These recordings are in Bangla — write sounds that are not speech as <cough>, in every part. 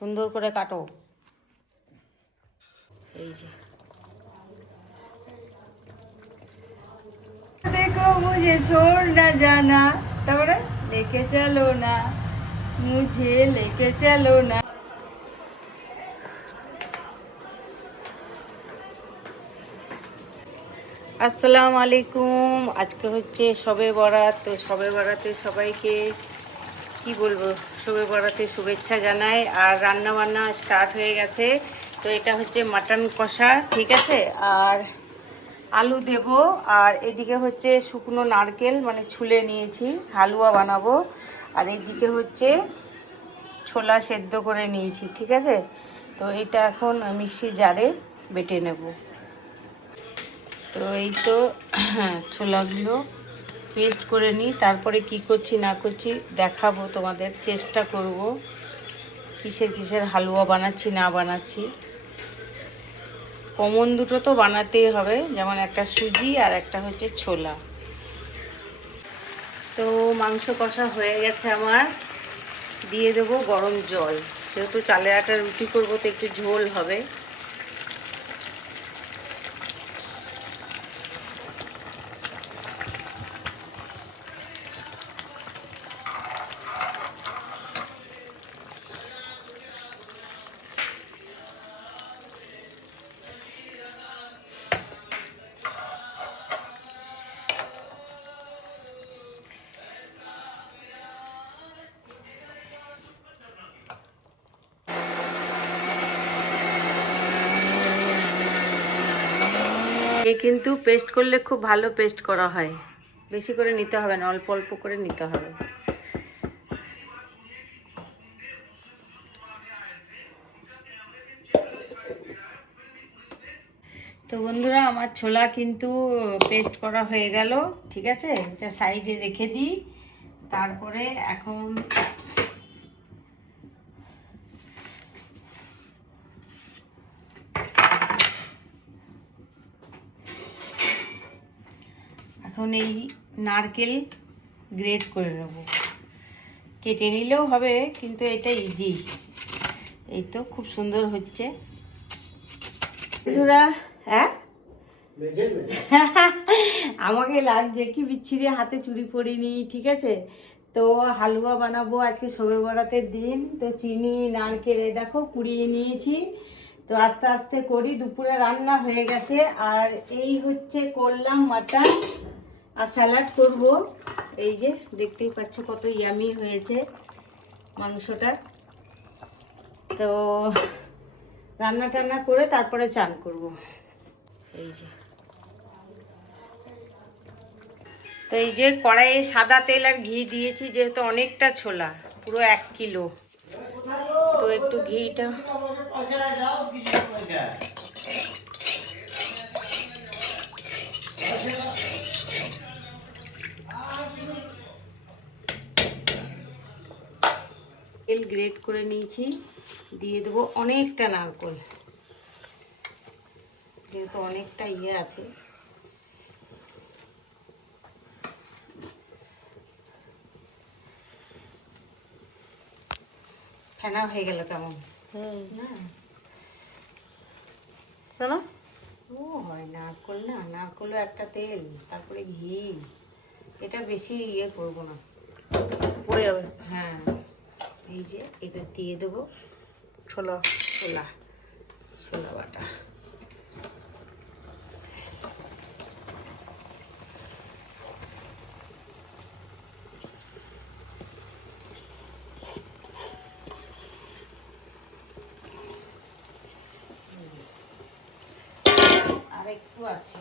সুন্দর করে কাটো। এই যে। দেখো মুঝে ছোড় না জানা, তারপরে লেকে চলো না, মুঝে লেকে চলো না। আসসালামু আলাইকুম, আজকে হচ্ছে সবে বরাত, তো সবে বরাতে সবাইকে কি বলব, শুভে বড়াতে শুভেচ্ছা জানাই। আর রান্না বান্না স্টার্ট হয়ে গেছে। তো এটা হচ্ছে মাটন কষা, ঠিক আছে? আর আলু দেব। আর এদিকে হচ্ছে শুকনো নারকেল মানে ছুলে নিয়েছি, হালুয়া বানাবো। আর এদিকে হচ্ছে ছোলা সেদ্ধ করে নিয়েছি, ঠিক আছে? তো এটা এখন মিক্সি জারে বেটে নেব। তো এই তো ছোলাগুলো পেস্ট করে নিই, তারপরে কি করছি না করছি দেখাবো তোমাদের, চেষ্টা করব। কিসের কিসের হালুয়া বানাচ্ছি, না বানাচ্ছি। কমন দুটো তো বানাতেই হবে, যেমন একটা সুজি আর একটা হচ্ছে ছোলা। তো মাংস কষা হয়ে গেছে আমার। দিয়ে দেবো গরম জল। যেহেতু চালের আটা রুটি করব, তো একটু ঝোল হবে। কিন্তু পেস্ট করলে খুব ভালো পেস্ট করা হয়। বেশি করে নিতে হবে না, অল্প অল্প করে নিতে হবে। তো বন্ধুরা, আমার ছোলা কিন্তু পেস্ট করা হয়ে গেল, ঠিক আছে? এটা সাইডে রেখে দিই। তারপরে এখন এখন এই নারকেল গ্রেট করে নেব। কেটে নিলেও হবে, কিন্তু এটা ইজি এই তো খুব সুন্দর হচ্ছে। বন্ধুরা হ্যাঁ? <laughs> আমাকে লাগছে কি বিচ্ছিরি হাতে চুড়ি পরিনি ঠিক আছে? তো হালুয়া বানাবো আজকে সবে বরাতের দিন। তো চিনি, নারকেল দেখো, কুড়িয়ে নিয়েছি। তো আস্তে আস্তে করি, দুপুরে রান্না হয়ে গেছে। আর এই হচ্ছে করলাম মাটন। আর স্যালাড করব। এই যে দেখতেই পাচ্ছ কত ইয়ামি হয়েছে মাংসটা। তো রান্না টান্না করে তারপরে চান করব। এই যে। তো এই যে কড়াইয়ে সাদা তেল আর ঘি দিয়েছি, যেহেতু অনেকটা ছোলা, পুরো এক কিলো। তো একটু ঘিটা তেল গ্রেট করে নিয়েছি। দিয়ে দেবো অনেকটা নারকল। যেহেতু অনেকটা ইয়ে আছে। ফেনা হয়ে গেল কেমন? শোনো। ও হয় নারকল না? নারকলও একটা তেল তারপরে ঘি। এটা বেশি ইয়ে করব না। পড়ে যাবে। হ্যাঁ। এই যে এটা দিয়ে দেবো ছোলা ছোলা ছোলা বাটা। একটু আছে।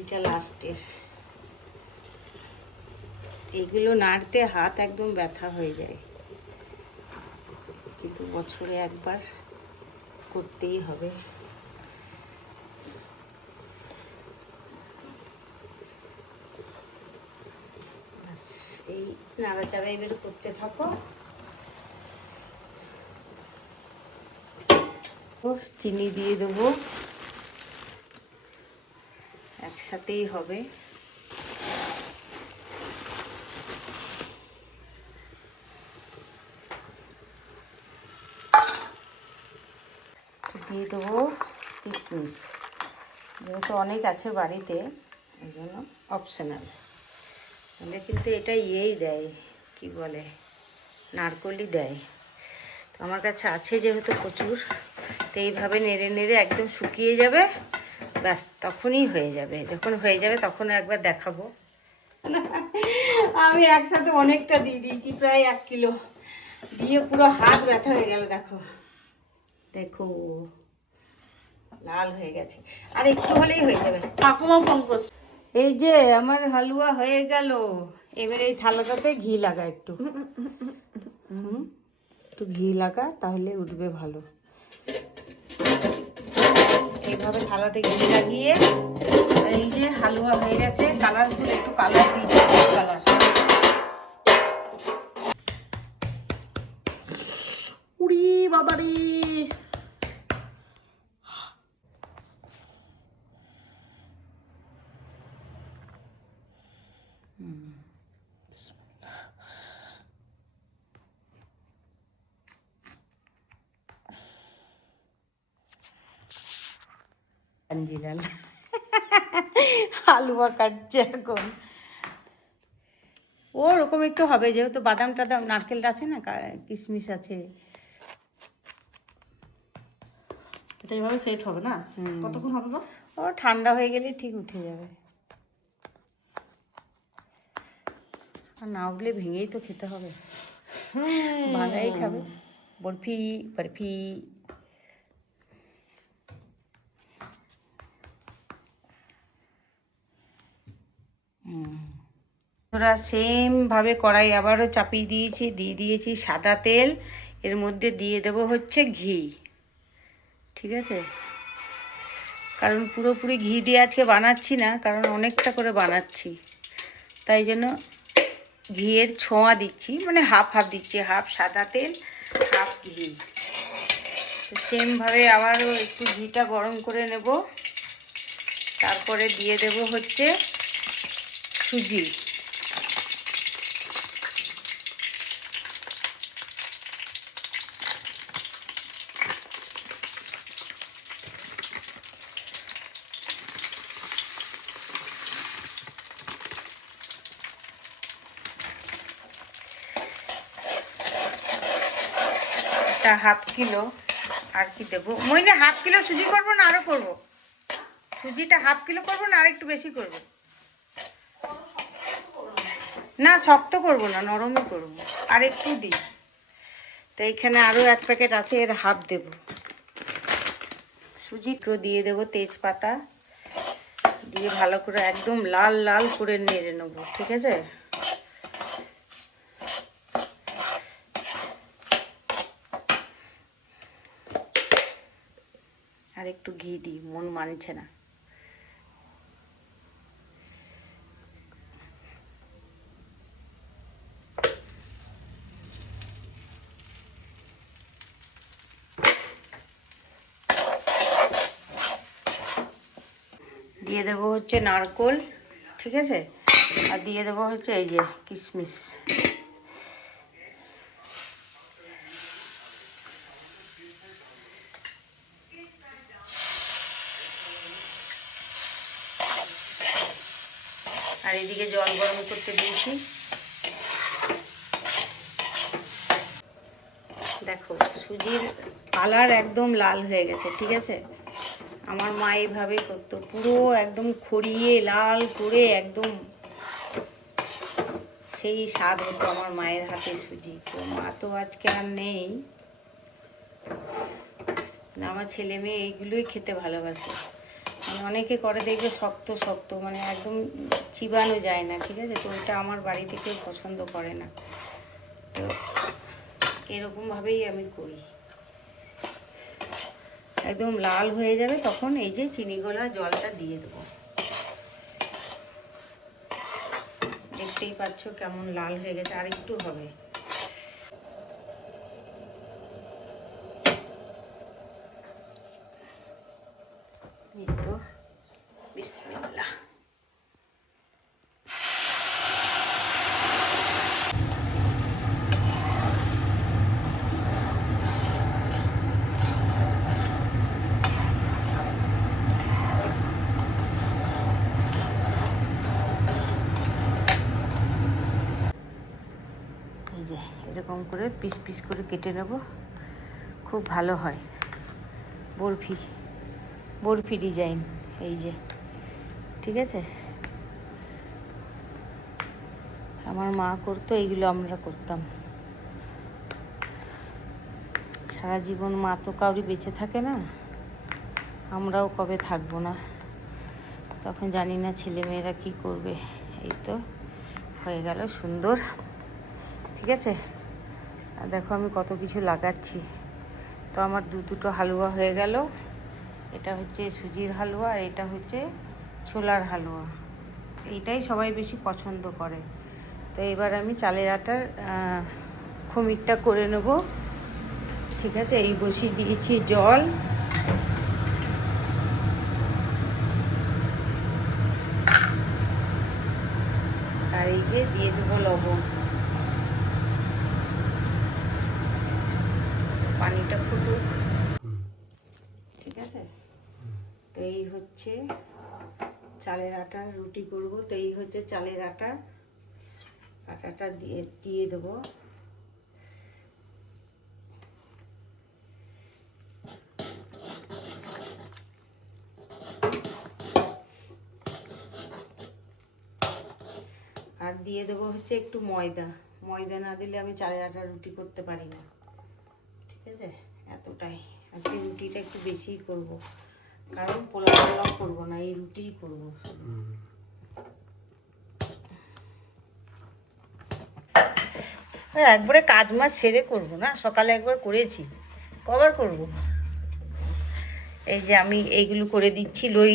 এটা লাস্টের এগুলো নাড়তে হাত একদম ব্যথা হয়ে যায়। কিন্তু বছরে একবার করতেই হবে। এই নাড়াচাড়া এবার করতে থাকো। চিনি দিয়ে দেবো। একসাথেই হবে দিয়ে দেবো কিশমিশ অনেক আছে বাড়িতে ওই জন্য অপশনাল তাহলে কিন্তু এটা ইয়েই দেয় কি বলে নারকলই দেয়। তো আমার কাছে আছে যেহেতু প্রচুর তো এইভাবে নেড়ে নেড়ে একদম শুকিয়ে যাবে ব্যাস তখনই হয়ে যাবে। যখন হয়ে যাবে তখন একবার দেখাবো। আমি একসাথে অনেকটা দিয়ে দিয়েছি প্রায় এক কিলো। দিয়ে পুরো হাত ব্যথা হয়ে গেল দেখো। দেখো। লাল হয়ে গেছে। আর একটু হলেই হয়ে যাবে। ঠাকুমা ফোন করছে। এই যে আমার হালুয়া হয়ে গেল। এবার এই থালাটাতে ঘি লাগা একটু। একটু ঘি লাগা তাহলে উঠবে ভালো। এইভাবে থালাতে ঘি লাগিয়ে এই যে হালুয়া হয়ে গেছে কালারফুল একটু কালার দিয়েছি কালার উড়ি বাবারে। কাঞ্জিলাল হালুয়া কাটছে এখন। ওরকম একটু হবে যেহেতু বাদাম টাদাম নারকেলটা আছে না কিশমিশ আছে। এটা এইভাবে সেট হবে না। কতক্ষণ হবে বা? ও ঠান্ডা হয়ে গেলে ঠিক উঠে যাবে। আর না উঠলে ভেঙেই তো খেতে হবে। ভাঙাই খাবে। বরফি বরফি। ওরা সেমভাবে কড়াই আবারও চাপিয়ে দিয়েছি, দিয়ে দিয়েছি সাদা তেল। এর মধ্যে দিয়ে দেবো হচ্ছে ঘি। ঠিক আছে? কারণ পুরোপুরি ঘি দিয়ে আজকে বানাচ্ছি না, কারণ অনেকটা করে বানাচ্ছি। তাই জন্য ঘিয়ের ছোঁয়া দিচ্ছি মানে হাফ হাফ দিচ্ছি হাফ সাদা তেল হাফ ঘি। তো সেমভাবে আবারও একটু ঘিটা গরম করে নেব। তারপরে দিয়ে দেব হচ্ছে সুজি। এটা হাফ কিলো আর কি দেবো? মইনে হাফ কিলো সুজি করব না আরও করব? সুজিটা হাফ কিলো করব না আর একটু বেশি করব? না, শক্ত করব না, নরমই করব। আর একটু দিই। তো এইখানে আরও এক প্যাকেট আছে, এর হাফ দেব। সুজি তো দিয়ে দেবো তেজপাতা। দিয়ে ভালো করে একদম লাল লাল করে নেড়ে নেব, ঠিক আছে আর একটু ঘি দিই, মন মানছে না। দিয়ে দেবো হচ্ছে নারকোল, ঠিক আছে? আর দিয়ে দেবো হচ্ছে এই যে কিশমিশ। এদিকে জল গরম করতে দিয়েছি। দেখো, সুজির কালার একদম লাল হয়ে গেছে, ঠিক আছে? আমার মা এইভাবে করতো, পুরো একদম খড়িয়ে লাল করে একদম সেই স্বাদ হতো আমার মায়ের হাতে সুজি। তো মা তো আজকে আর নেই। আমার ছেলে মেয়ে এইগুলোই খেতে ভালোবাসে। মানে অনেকে করে দেখবে শক্ত শক্ত মানে একদম চিবানো যায় না, ঠিক আছে? তো ওইটা আমার বাড়িতে কেউ পছন্দ করে না। তো এরকমভাবেই আমি করি। একদম লাল হয়ে যাবে তখন এই যে চিনি গলা জলটা দিয়ে দেবো। দেখতেই পাচ্ছ কেমন লাল হয়ে গেছে, আর একটু হবে এই তো বিসমিল্লাহ যে এরকম করে পিস পিস করে কেটে নেব। খুব ভালো হয়। বরফি বরফি ডিজাইন, এই যে। ঠিক আছে? আমার মা করতো, এইগুলো আমরা করতাম। সারা জীবন মা তো কাউরি বেঁচে থাকে না। আমরাও কবে থাকব না? তখন জানি না ছেলেমেয়েরা কি করবে। এই তো হয়ে গেল সুন্দর। ঠিক আছে? দেখো আমি কত কিছু লাগাচ্ছি। তো আমার দু দুটো হালুয়া হয়ে গেল। এটা হচ্ছে সুজির হালুয়া আর এটা হচ্ছে ছোলার হালুয়া। এইটাই সবাই বেশি পছন্দ করে। তো এবার আমি চালের আটার খমিরটা করে নেব। ঠিক আছে, এই বসিয়ে দিয়েছি জল। আর এই যে দিয়ে দেবো লবণ। পানিটা ফুটুক। ঠিক আছে? তো এই হচ্ছে চালের আটা রুটি করব। তো এই হচ্ছে চালের আটা। আটাটা দিয়ে দিয়ে দেবো। আর দিয়ে দেবো হচ্ছে একটু ময়দা। ময়দা না দিলে আমি চালের আটা রুটি করতে পারি না। আছে এতটাই। আজকে রুটিটা একটু বেশিই করব। কারণ পোলাও পোলাও করব না, এই রুটিই করব। একবারে কাজ মাছ সেরে করব না, সকালে একবার করেছি। কবার করব? এই যে আমি এইগুলো করে দিচ্ছি লই।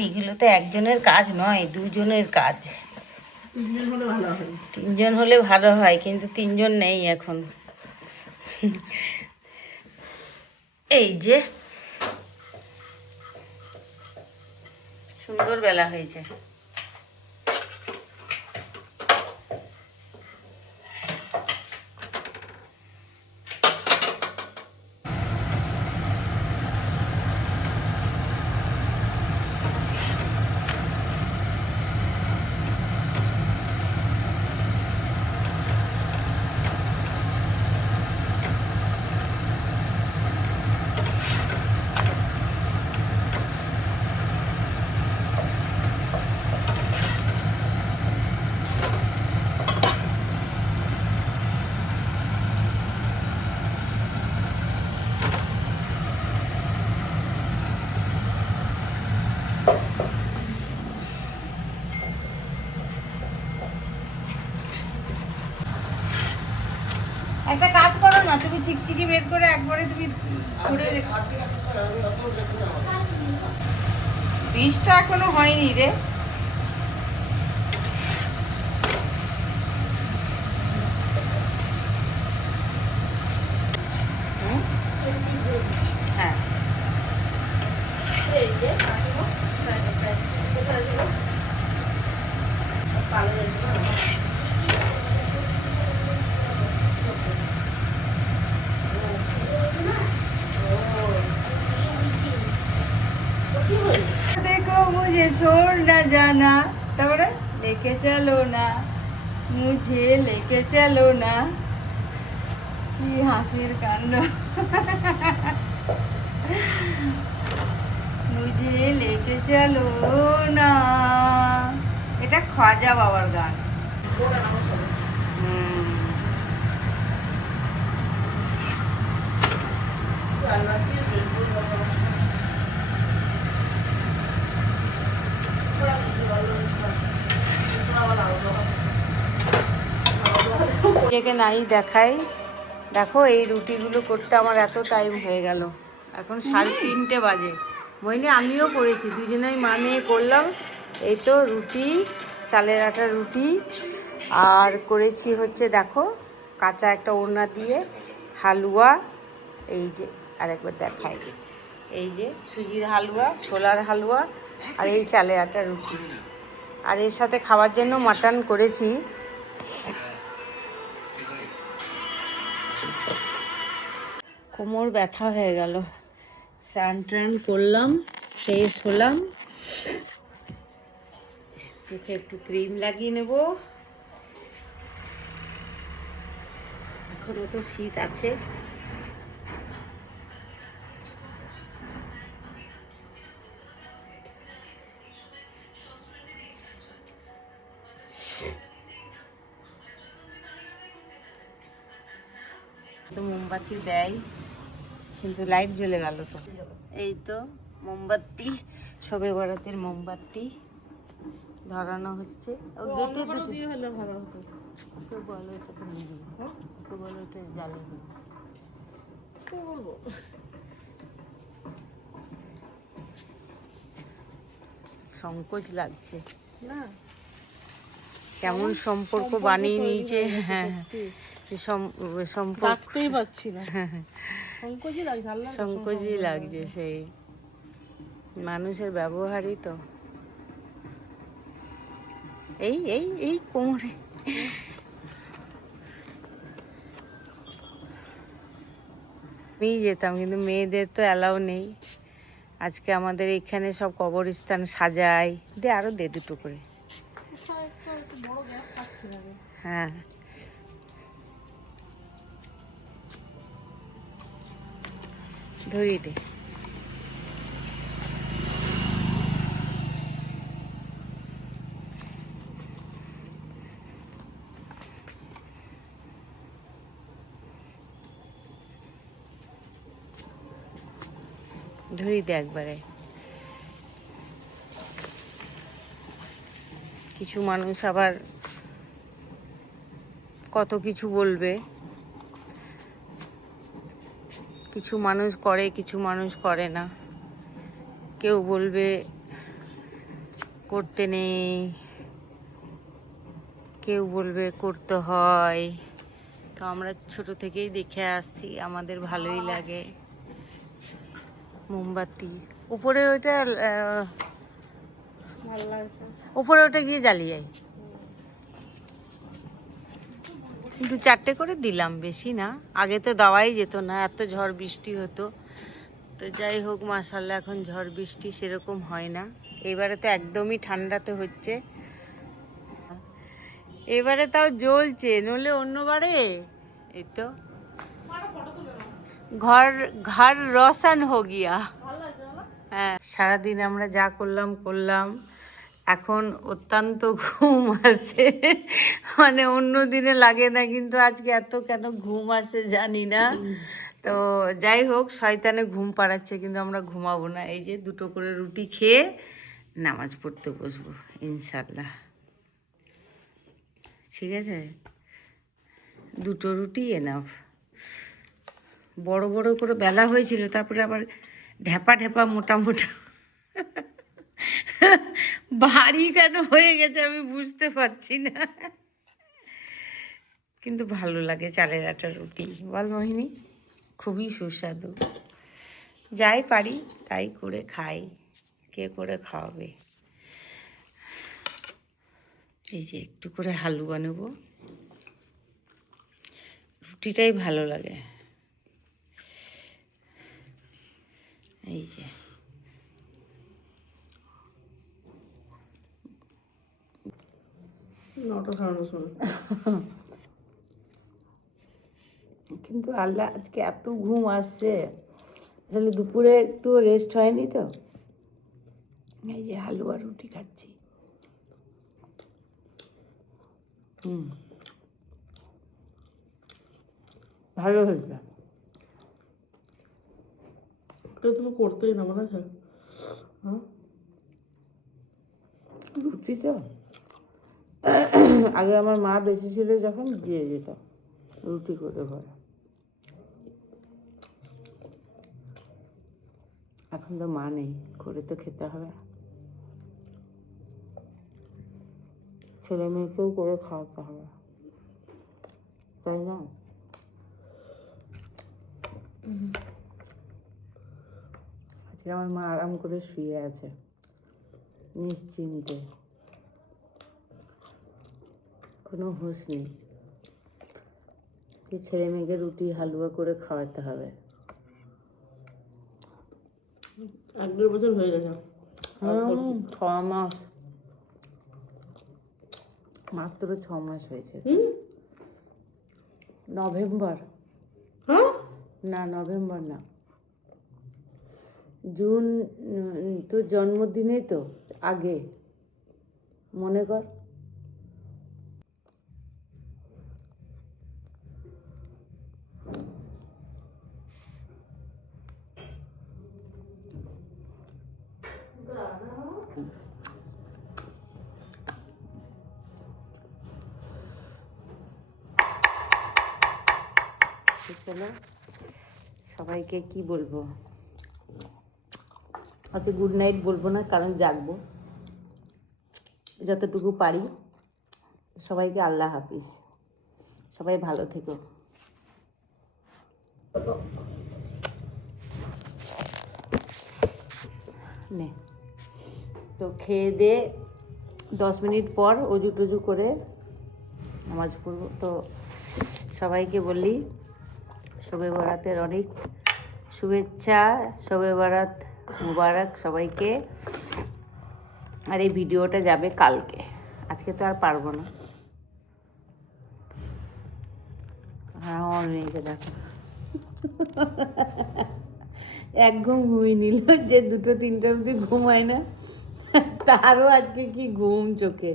এইগুলো তো একজনের কাজ নয়, দুজনের কাজ। তিনজন হলে ভালো হয়। কিন্তু তিনজন নেই এখন। এই যে সুন্দর বেলা হয়েছে। একটা কাজ করো না তুমি চিকচিকি বের করে একবারে তুমি ঘুরে বিষটা এখনও হয়নি রে হুম? হ্যাঁ মুঝে ছোড় না জানা তারপরে লেকে চলো না মুঝে লেকে চলো না কি হাসির কাণ্ড মুঝে লেকে চলো না এটা খাজা বাবার গান। হুম। নিজেকে নাই দেখাই। দেখো এই রুটিগুলো করতে আমার এত টাইম হয়ে গেল। এখন সাড়ে তিনটে বাজে। মইনি আমিও করেছি দুজনেই মা মেয়ে করলাম। এই তো রুটি চালের আটা রুটি। আর করেছি হচ্ছে দেখো কাঁচা একটা ওড়না দিয়ে হালুয়া। এই যে আরেকবার দেখাই। এই যে সুজির হালুয়া ছোলার হালুয়া আর এই চালের আটা রুটি। আর এর সাথে খাওয়ার জন্য মাটন করেছি। কোমর ব্যথা হয়ে গেল। স্নান টান করলাম, ফ্রেশ হলাম। মুখে একটু ক্রিম লাগিয়ে নেব। এখনও তো শীত আছে। তো মোমবাতি দেয়। কিন্তু লাইট জ্বলে গেল তো। এই তো মোমবাতি সবে বরাতের মোমবাতি ধরানো হচ্ছে। ও গেটে দুটো হলে ভালো হতো। ওকে বলো তো নিয়ে দিবো বলো এটা জ্বালিয়ে বলব? সংকোচ লাগছে। না। কেমন সম্পর্ক বানিয়ে নিয়েছে হ্যাঁ যে সম্পর্ক। পারছি না। হ্যাঁ, হ্যাঁ, সংকোচই লাগছে সেই মানুষের ব্যবহারই তো। এই এই এই কোমরে। আমি যেতাম কিন্তু মেয়েদের তো অ্যালাউ নেই। আজকে আমাদের এখানে সব কবরস্থান সাজায়। দে আরও দে দুটো করে। রে। হ্যাঁ। ধরিয়ে দে। ধরিয়ে দে একবারে। কিছু মানুষ আবার কত কিছু বলবে। কিছু মানুষ করে কিছু মানুষ করে না। কেউ বলবে করতে নেই। কেউ বলবে করতে হয়। তো আমরা ছোট থেকেই দেখে আসছি আমাদের ভালোই লাগে। মোমবাতি। উপরে ওইটা ভালো লাগছে। উপরে ওটা গিয়ে জ্বালিয়ে যাই দু চারটে করে দিলাম, বেশি না। আগে তো দেওয়াই যেত না, এত ঝড় বৃষ্টি হতো। তো যাই হোক মাসাল্লাহ এখন ঝড় বৃষ্টি সেরকম হয় না। এবারে তো একদমই ঠান্ডাতে হচ্ছে। এবারে তাও জ্বলছে নলে অন্যবারে। এই তো। ঘর ঘর রোশন হো গিয়া। হ্যাঁ সারাদিন আমরা যা করলাম করলাম। এখন অত্যন্ত ঘুম আসে। মানে অন্য দিনে লাগে না, কিন্তু আজকে এত কেন ঘুম আসে জানি না। তো যাই হোক, শয়তানে ঘুম পাড়াচ্ছে, কিন্তু আমরা ঘুমাবো না। এই যে দুটো করে রুটি খেয়ে নামাজ পড়তে বসবো ইনশাল্লাহ ঠিক আছে? দুটো রুটি এনাফ বড় বড় করে বেলা হয়েছিল, তারপরে আবার ঢেপা ঢেপা মোটা মোটা ভারী কেন হয়ে গেছে আমি বুঝতে পারছি না। কিন্তু ভালো লাগে চালের আটা রুটি। বল মোহিনী, খুবই সুস্বাদু। যাই পারি, তাই করে খাই। কে করে খাওয়াবে? এই যে একটু করে হালুয়া নেব রুটিটাই ভালো লাগে। এই যে। কিন্তু আল্লাহ আজকে এত ঘুম আসছে। আসলে দুপুরে একটু রেস্ট হয়নি তো। এই যে হালুয়া রুটি খাচ্ছি। হুম। ভালো হয়েছে। তো তুমি করতেই না মনে আছে? হ্যাঁ? রুটি তো। আগে আমার মা বেশি ছিল যখন দিয়ে যেত। রুটি করে ঘরে এখন তো মা নেই, করে তো খেতে হবে। ছেলে মেয়েকেও করে খাওয়াতে হবে। তাই না? আজকে আমার মা আরাম করে শুয়ে আছে। নিশ্চিন্তে। কোনো হুঁশ নেই ছেলে মেয়েকে রুটি হালুয়া করে খাওয়াতে হবে। এক দেড় বছর হয়ে গেছে। ছ মাস। মাত্র ছ মাস হয়েছে। নভেম্বর। হ্যাঁ? না নভেম্বর না। জুন তোর জন্মদিনেই তো আগে। মনে কর তো চলো সবাইকে কি বলব? হয়তো গুড নাইট বলব না, কারণ জাগবো। যতটুকু পারি। সবাইকে আল্লাহ হাফিজ। সবাই ভালো থেকো। নে। তো খেয়ে দিয়ে দশ মিনিট পর অজু টজু করে নামাজ পড়ব। তো সবাইকে বললি শবে বরাতের অনেক শুভেচ্ছা শবে বারাত মুবারক সবাইকে। আর এই ভিডিওটা যাবে কালকে। আজকে তো আর পারব না। হ্যাঁ আমার মেয়েকে দেখো। এক ঘুম ঘুমিয়ে নিল যে দুটো তিনটে অবধি ঘুমায় না। তারও আজকে কি ঘুম চোখে?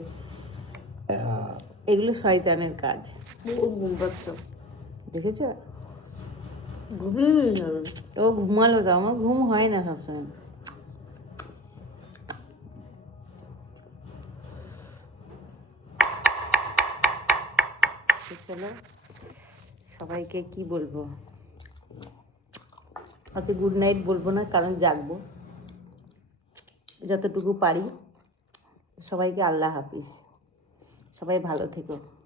এগুলো শয়তানের কাজ। বহুত ঘুম পাচ্ছ। দেখেছ? ঘুমিয়ে যাবে ও ঘুমালো তো, আমার ঘুম হয় না সবসময়। চলো, সবাইকে কি বলব? হয়তো গুড নাইট বলব না, কারণ জাগবো। যতটুকু পারি। সবাইকে আল্লাহ হাফিজ। সবাই ভালো থেকো।